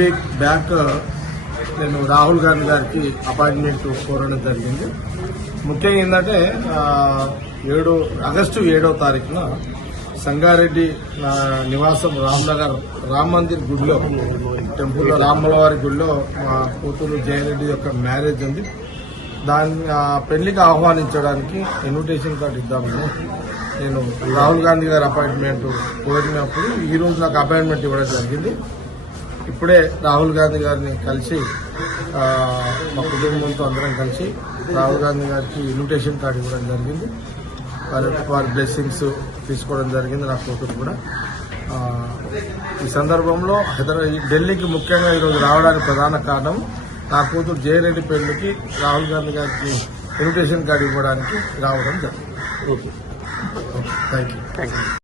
Week back నేను రాహుల్ గాంధీ గారికి appointment కోరడం జరిగింది. ముఖ్యంగా ఏంటంటే ఆగస్టు 7వ తారీఖున సంగారెడ్డి నివాసం రామ్నగర్ రామ్ మందిర్ గుడిలో టెంపుల్లో రామ్మలవారి గుడిలో మా కూతురు జయరెడ్డి యొక్క మ్యారేజ్ ఉంది. దాన్ని పెళ్లికి ఆహ్వానించడానికి ఇన్విటేషన్ కార్డు ఇద్దామని నేను రాహుల్ గాంధీ గారి అపాయింట్మెంట్ కోరినప్పుడు ఈ రోజు నాకు అపాయింట్మెంట్ ఇవ్వడం జరిగింది. ఇప్పుడే రాహుల్ గాంధీ గారిని కలిసి మా కుటుంబంతో అందరం కలిసి రాహుల్ గాంధీ గారికి ఇన్విటేషన్ కార్డు ఇవ్వడం జరిగింది. వారి బ్లెస్సింగ్స్ తీసుకోవడం జరిగింది. నా కూతురు కూడా ఈ సందర్భంలో ఢిల్లీకి ముఖ్యంగా ఈరోజు రావడానికి ప్రధాన కారణం నా కూతురు జయరెడ్డి పెళ్లికి రాహుల్ గాంధీ గారికి ఇన్విటేషన్ కార్డు ఇవ్వడానికి రావడం జరిగింది. Okay, thank you.